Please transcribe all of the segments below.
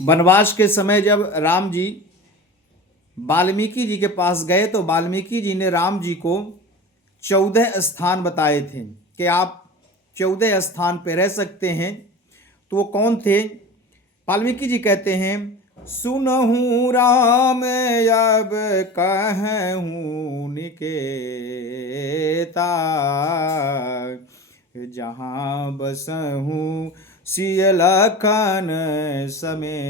वनवास के समय जब राम जी वाल्मीकि जी के पास गए तो वाल्मीकि जी ने राम जी को 14 स्थान बताए थे कि आप 14 स्थान पे रह सकते हैं। तो वो कौन थे? वाल्मीकि जी कहते हैं, सुनहूँ राम अब कहूँ निकेता, जहाँ बसहूँ सिय लखन समेता,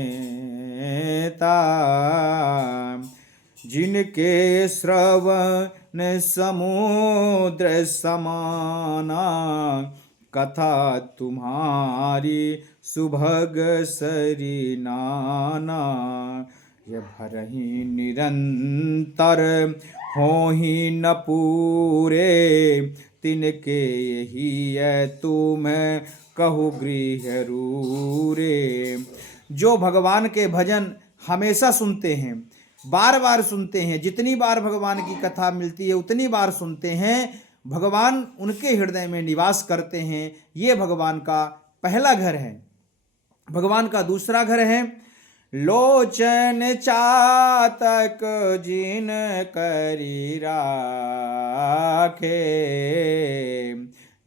जिनके श्रवण समुद्र समाना, कथा तुम्हारी सुभग सरी नाना, ये भरही निरंतर होहि न पूरे, तिनके यही है तुम कहु गृह रूरे। जो भगवान के भजन हमेशा सुनते हैं, बार बार सुनते हैं, जितनी बार भगवान की कथा मिलती है उतनी बार सुनते हैं, भगवान उनके हृदय में निवास करते हैं। ये भगवान का पहला घर है। भगवान का दूसरा घर है, लोचन चातक जिन करी राखे,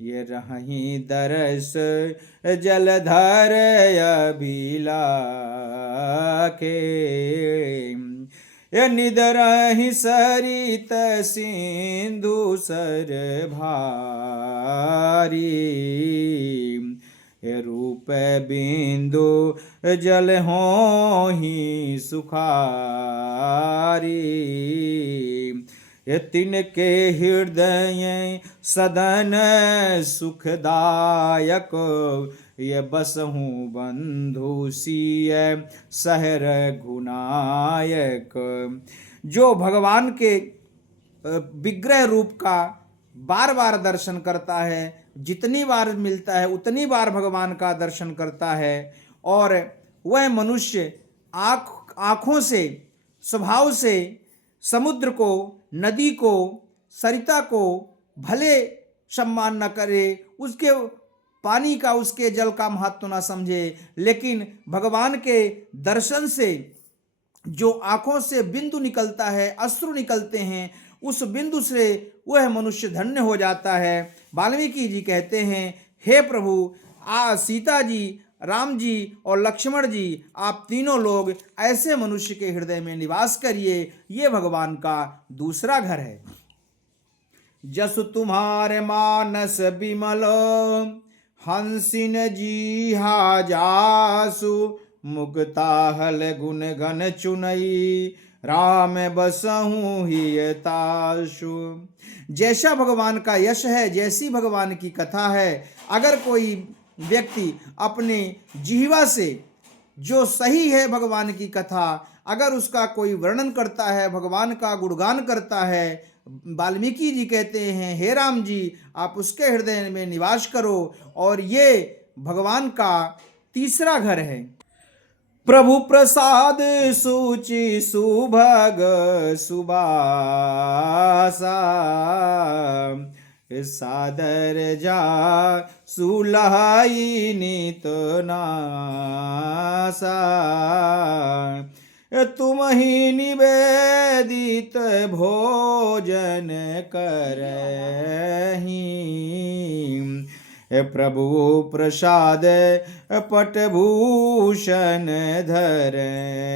ये रही दरस जलधर अभिलाखे, ये निदरहि सरित सिंधु सर भारी, ये रूप बिंदु जल होहि सुखारी, ये तिनके हृदय सदन सुखदायक, ये बसहूँ बंधु सिय सहर गुनायक। जो भगवान के विग्रह रूप का बार बार दर्शन करता है, जितनी बार मिलता है उतनी बार भगवान का दर्शन करता है, और वह मनुष्य आँखों से, स्वभाव से समुद्र को, नदी को, सरिता को भले सम्मान न करे, उसके पानी का, उसके जल का महत्व न समझे, लेकिन भगवान के दर्शन से जो आँखों से बिंदु निकलता है, अश्रु निकलते हैं, उस बिंदु से वह मनुष्य धन्य हो जाता है। वाल्मीकि जी कहते हैं, हे प्रभु, सीता जी, राम जी और लक्ष्मण जी, आप तीनों लोग ऐसे मनुष्य के हृदय में निवास करिए। ये भगवान का दूसरा घर है। जसु तुम्हारे मानस विमल, हंसिन जी हा जासु, मुक्ता हल गुण गण चुनई, राम बसहूँ ही तासु। जैसा भगवान का यश है, जैसी भगवान की कथा है, अगर कोई व्यक्ति अपने जिह्वा से जो सही है भगवान की कथा, अगर उसका कोई वर्णन करता है, भगवान का गुणगान करता है, वाल्मीकि जी कहते हैं, हे राम जी, आप उसके हृदय में निवास करो। और ये भगवान का तीसरा घर है। प्रभु प्रसाद सूचि सुभग सुबासा, सादर जा सुलहाई नित नासा, तुम ही निवेदित भोजन करही, प्रभु प्रसाद पटभूषण धरही,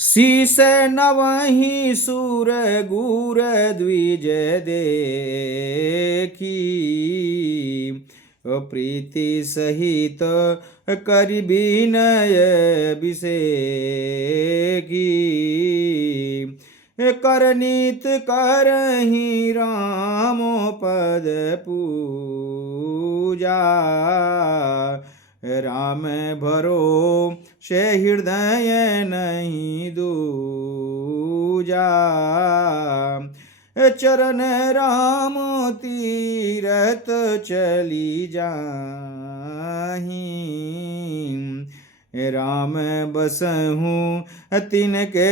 शीस नवहि सुर गुर द्विज देखी, प्रीति सहित करि विनय अभिषेकी, करनीत करहि राम पद पूजा, राम भरो से हृदय नहीं दूजा, चरण राम तीरथ चली जाही, राम बसहूँ तिनके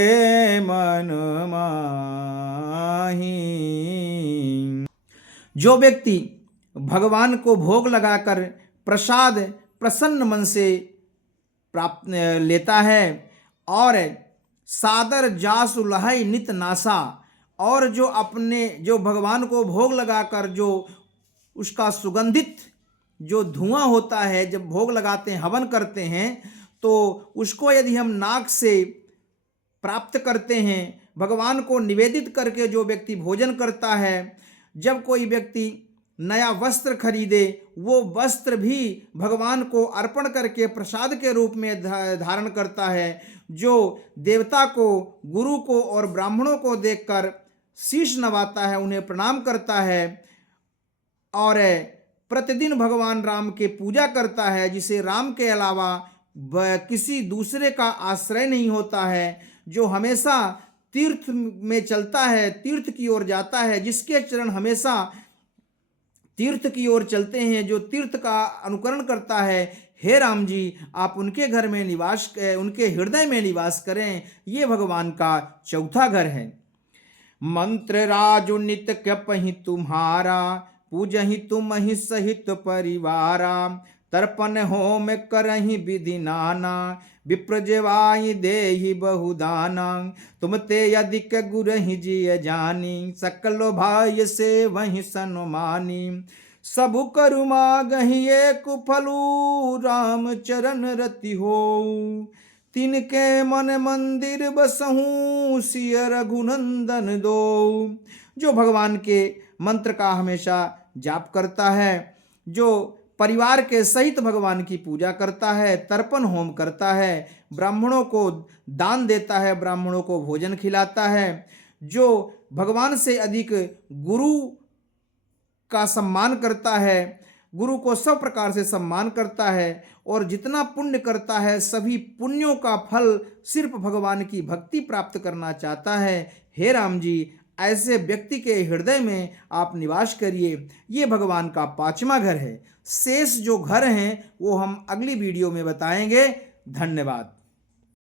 मन माही। जो व्यक्ति भगवान को भोग लगाकर प्रसाद प्रसन्न मन से प्राप्त लेता है। और सादर जासु लहै नित नासा, और जो भगवान को भोग लगाकर जो उसका सुगंधित जो धुआं होता है, जब भोग लगाते हैं, हवन करते हैं, तो उसको यदि हम नाक से प्राप्त करते हैं, भगवान को निवेदित करके जो व्यक्ति भोजन करता है, जब कोई व्यक्ति नया वस्त्र खरीदे, वो वस्त्र भी भगवान को अर्पण करके प्रसाद के रूप में धारण करता है। जो देवता को, गुरु को और ब्राह्मणों को देखकर शीश नवाता है, उन्हें प्रणाम करता है और प्रतिदिन भगवान राम के पूजा करता है, जिसे राम के अलावा किसी दूसरे का आश्रय नहीं होता है, जो हमेशा तीर्थ में चलता है, तीर्थ की ओर जाता है, जिसके चरण हमेशा तीर्थ की ओर चलते हैं, जो तीर्थ का अनुकरण करता है। हे राम जी, आप उनके घर में उनके हृदय में निवास करें। ये भगवान का चौथा घर है। मंत्र राजु नित कपहि तुम्हारा, पूजहि तुम ही सहित परिवारा, तर्पण होम करहि विधि नाना, विप्रजवाई देहि बहुदाना, तुम ते अधिक गुरहि जिय जानी, सकल भाई से वही सनुमानी, सबु करु मागहि एक फलू, राम चरण रति हो, तिनके मन मंदिर बसहूँ, सिय रघुनंदन दो। जो भगवान के मंत्र का हमेशा जाप करता है, जो परिवार के सहित भगवान की पूजा करता है, तर्पण होम करता है, ब्राह्मणों को दान देता है, ब्राह्मणों को भोजन खिलाता है, जो भगवान से अधिक गुरु का सम्मान करता है, गुरु को सब प्रकार से सम्मान करता है, और जितना पुण्य करता है सभी पुण्यों का फल सिर्फ भगवान की भक्ति प्राप्त करना चाहता है। हे राम जी, ऐसे व्यक्ति के हृदय में आप निवास करिए। ये भगवान का पांचवा घर है। शेष जो घर हैं वो हम अगली वीडियो में बताएंगे। धन्यवाद।